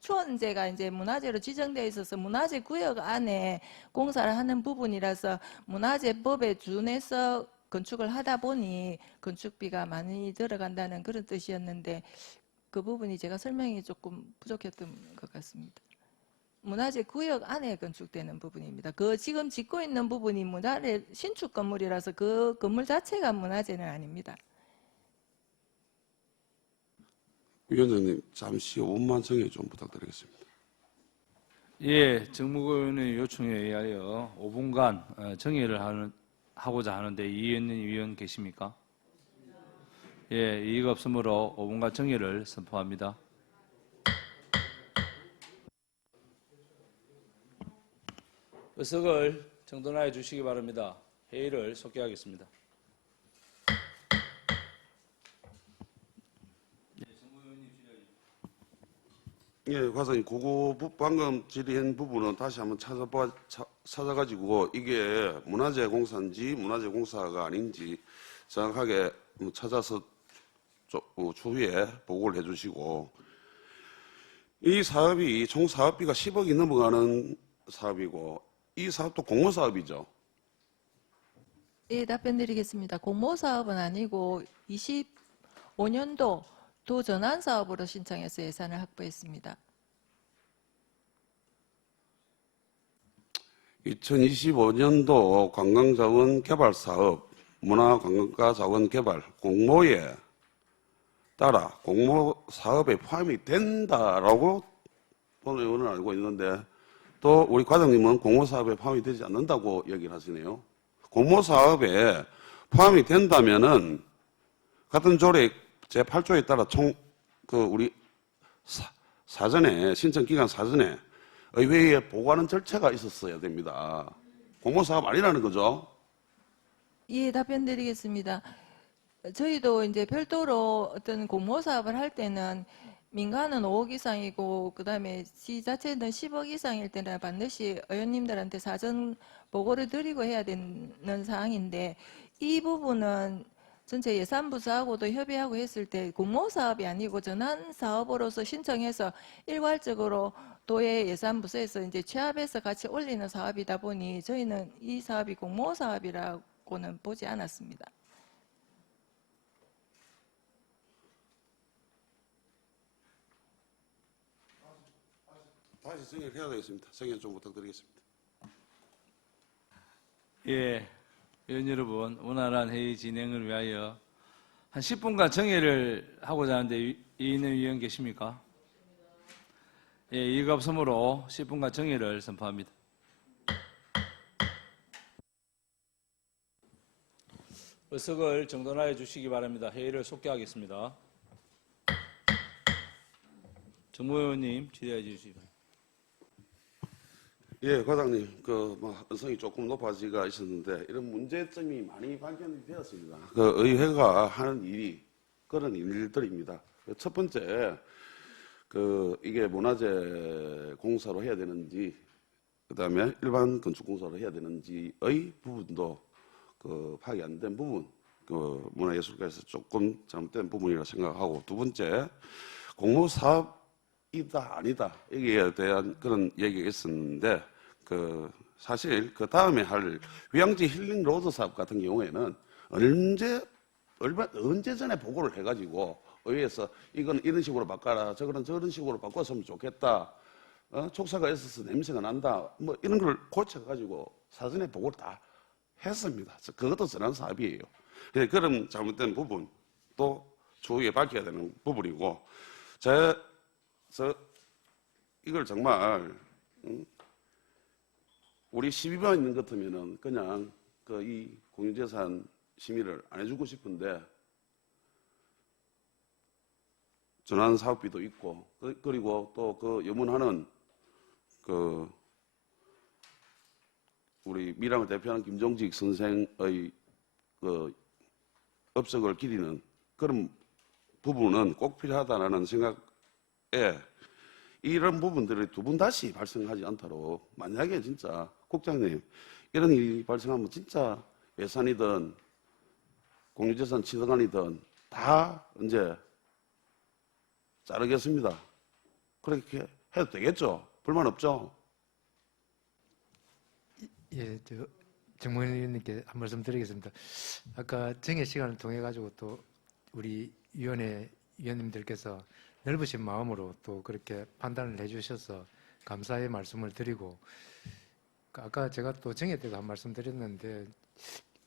추원재가 이제 문화재로 지정되어 있어서 문화재 구역 안에 공사를 하는 부분이라서 문화재법에 준해서 건축을 하다 보니 건축비가 많이 들어간다는 그런 뜻이었는데 그 부분이 제가 설명이 조금 부족했던 것 같습니다. 문화재 구역 안에 건축되는 부분입니다. 그 지금 짓고 있는 부분이 문화재 신축 건물이라서 그 건물 자체가 문화재는 아닙니다. 위원장님 잠시 5분만 정해 좀 부탁드리겠습니다. 예, 정무금 의원의 요청에 의하여 5분간 정의를 하고자 하는데 이의원 위원 계십니까? 예, 이의가 없으므로 5분간 정의를 선포합니다. 의석을 정돈하여 주시기 바랍니다. 회의를 속개하겠습니다. 예, 과장님, 방금 질의한 부분은 다시 한번 찾아가지고 이게 문화재 공사인지 문화재 공사가 아닌지 정확하게 찾아서 추후에 보고를 해주시고 이 사업이 총 사업비가 10억이 넘어가는 사업이고 이 사업도 공모 사업이죠. 예, 답변 드리겠습니다. 공모 사업은 아니고 25년도 도 전환 사업으로 신청해서 예산을 확보했습니다. 2025년도 관광자원 개발 사업, 문화관광가자원 개발 공모에 따라 공모 사업에 포함이 된다라고 본 의원은 알고 있는데 또 우리 과장님은 공모 사업에 포함이 되지 않는다고 얘기를 하시네요. 공모 사업에 포함이 된다면은 같은 조례 제8조에 따라 우리 사전에 신청 기간 사전에 의회에 보고하는 절차가 있었어야 됩니다. 공모 사업 아니라는 거죠? 예, 답변 드리겠습니다. 저희도 이제 별도로 어떤 공모 사업을 할 때는 민간은 5억 이상이고 그다음에 시 자체는 10억 이상일 때는 반드시 의원님들한테 사전 보고를 드리고 해야 되는 사항인데 이 부분은 전체 예산부서하고도 협의하고 했을 때 공모 사업이 아니고 전환 사업으로서 신청해서 일괄적으로 도의 예산부서에서 이제 취합해서 같이 올리는 사업이다 보니 저희는 이 사업이 공모 사업이라고는 보지 않았습니다. 다시 정리를 해야 되겠습니다. 정리 좀 부탁드리겠습니다. 예, 의원 여러분, 원활한 회의 진행을 위하여 한 10분간 정회를 하고자 하는데 이인혜 위원 계십니까? 예, 이가 없으므로 10분간 정회를 선포합니다. 의석을 정돈하여 주시기 바랍니다. 회의를 속개하겠습니다. 정무위원님 질의해 주시기 바랍니다. 예, 과장님, 언성이 조금 높아지가 있었는데 이런 문제점이 많이 발견이 되었습니다. 의회가 하는 일이 그런 일들입니다. 첫 번째, 이게 문화재 공사로 해야 되는지, 그다음에 일반 건축공사로 해야 되는지의 부분도 파악이 안 된 부분, 문화예술가에서 조금 잘못된 부분이라 생각하고, 두 번째, 공모사업 이다 아니다 여기에 대한 그런 얘기가 있었는데 사실 그 다음에 할 휴양지 힐링 로드 사업 같은 경우에는 언제 전에 보고를 해가지고 의회에서 이건 이런 식으로 바꿔라 저거는 저런 식으로 바꿨으면 좋겠다 촉사가 있어서 냄새가 난다 뭐 이런 걸 고쳐가지고 사전에 보고를 다 했습니다. 그것도 전환 사업이에요. 그런 잘못된 부분 또 추후에 밝혀야 되는 부분이고 이걸 정말 우리 12만 있는 것 같으면은 그냥 이 공유재산 심의를 안 해주고 싶은데 전환 사업비도 있고 그리고 또 염원하는 우리 밀양을 대표하는 김종직 선생의 업적을 기리는 그런 부분은 꼭 필요하다는 생각. 예, 이런 부분들이 두 번 다시 발생하지 않도록 만약에 진짜 국장님 이런 일이 발생하면 진짜 예산이든 공유재산 취득안이든 다 이제 자르겠습니다. 그렇게 해도 되겠죠? 불만 없죠? 예, 정무위원님께 한 말씀 드리겠습니다. 아까 정회 시간을 통해 가지고 또 우리 위원님들께서 넓으신 마음으로 또 그렇게 판단을 해주셔서 감사의 말씀을 드리고 아까 제가 또 정회 때도 한 말씀 드렸는데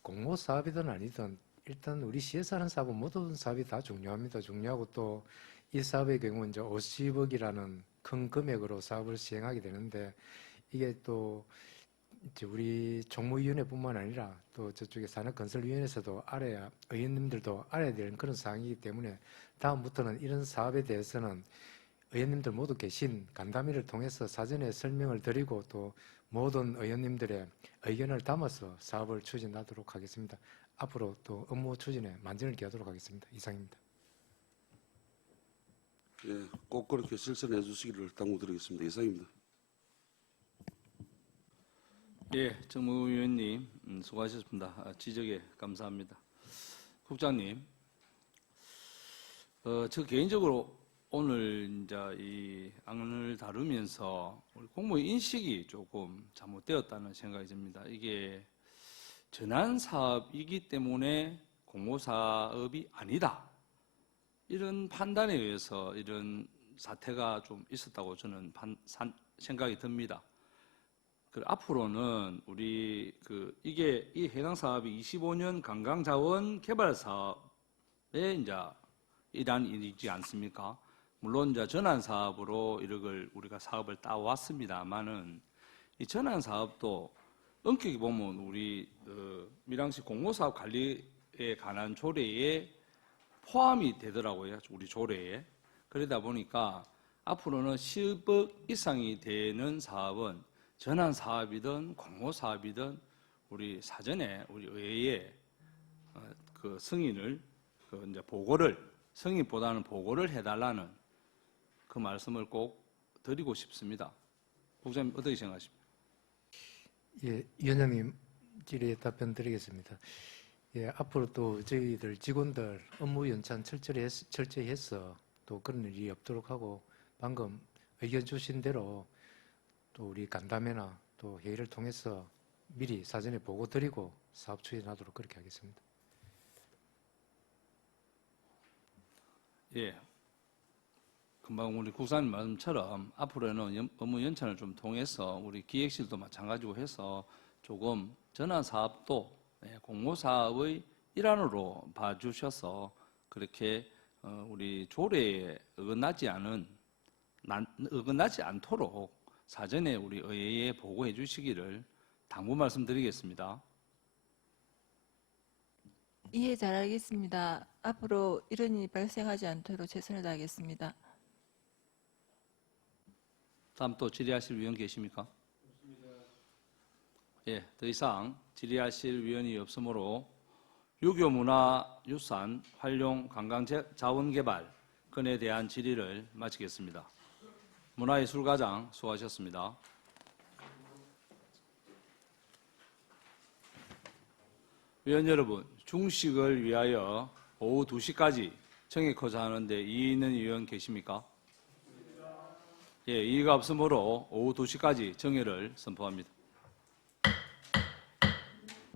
공모 사업이든 아니든 일단 우리 시에서 하는 사업은 모든 사업이 다 중요합니다. 중요하고 또 이 사업의 경우 이제 50억이라는 큰 금액으로 사업을 시행하게 되는데 이게 또 이제 우리 총무위원회뿐만 아니라 또 저쪽에 산업건설위원회에서도 알아야 의원님들도 알아야 되는 그런 사항이기 때문에 다음부터는 이런 사업에 대해서는 의원님들 모두 계신 간담회를 통해서 사전에 설명을 드리고 또 모든 의원님들의 의견을 담아서 사업을 추진하도록 하겠습니다. 앞으로 또 업무 추진에 만전을 기하도록 하겠습니다. 이상입니다. 예, 꼭 그렇게 실천해 주시기를 당부드리겠습니다. 이상입니다. 예, 정무위원님 수고하셨습니다. 지적에 감사합니다. 국장님, 저 개인적으로 오늘 이제 이 안을 다루면서 우리 공무원 인식이 조금 잘못되었다는 생각이 듭니다. 이게 전환 사업이기 때문에 공모 사업이 아니다. 이런 판단에 의해서 이런 사태가 좀 있었다고 저는 생각이 듭니다. 앞으로는 우리 이게 이 해당 사업이 25년 관광자원 개발 사업의 이제 일환이지 않습니까? 물론 이제 전환 사업으로 이걸 우리가 사업을 따왔습니다만은 이 전환 사업도 엄격히 보면 우리 밀양시 공모사업 관리에 관한 조례에 포함이 되더라고요. 우리 조례에. 그러다 보니까 앞으로는 10억 이상이 되는 사업은 전환 사업이든 공모 사업이든 우리 사전에 우리 의회에 승인을 이제 승인보다는 보고를 해달라는 그 말씀을 꼭 드리고 싶습니다. 국장님 어떻게 생각하십니까? 예, 위원장님 질의에 답변 드리겠습니다. 예, 앞으로 또 저희들 직원들 업무 연찬 철저히 해서 또 그런 일이 없도록 하고 방금 의견 주신 대로 또 우리 간담회나 또 회의를 통해서 미리 사전에 보고 드리고 사업 추진하도록 그렇게 하겠습니다. 예. 금방 우리 국장님 말씀처럼 앞으로는 업무 연찬을 좀 통해서 우리 기획실도 마찬가지고 해서 조금 전환 사업도 공모 사업의 일환으로 봐주셔서 그렇게 우리 조례에 어긋나지 않도록 사전에 우리 의회에 보고해 주시기를 당부 말씀드리겠습니다. 이해 잘 알겠습니다. 앞으로 이런 일이 발생하지 않도록 최선을 다하겠습니다. 다음 또 질의하실 위원 계십니까? 예, 더 이상 질의하실 위원이 없으므로 유교문화유산 활용 관광자원개발 건에 대한 질의를 마치겠습니다. 문화예술과장 수고하셨습니다. 위원 여러분, 중식을 위하여 오후 2시까지 정액허자 하는데 이의 있는 위원 계십니까? 예, 이의가 없으므로 오후 2시까지 정회를 선포합니다.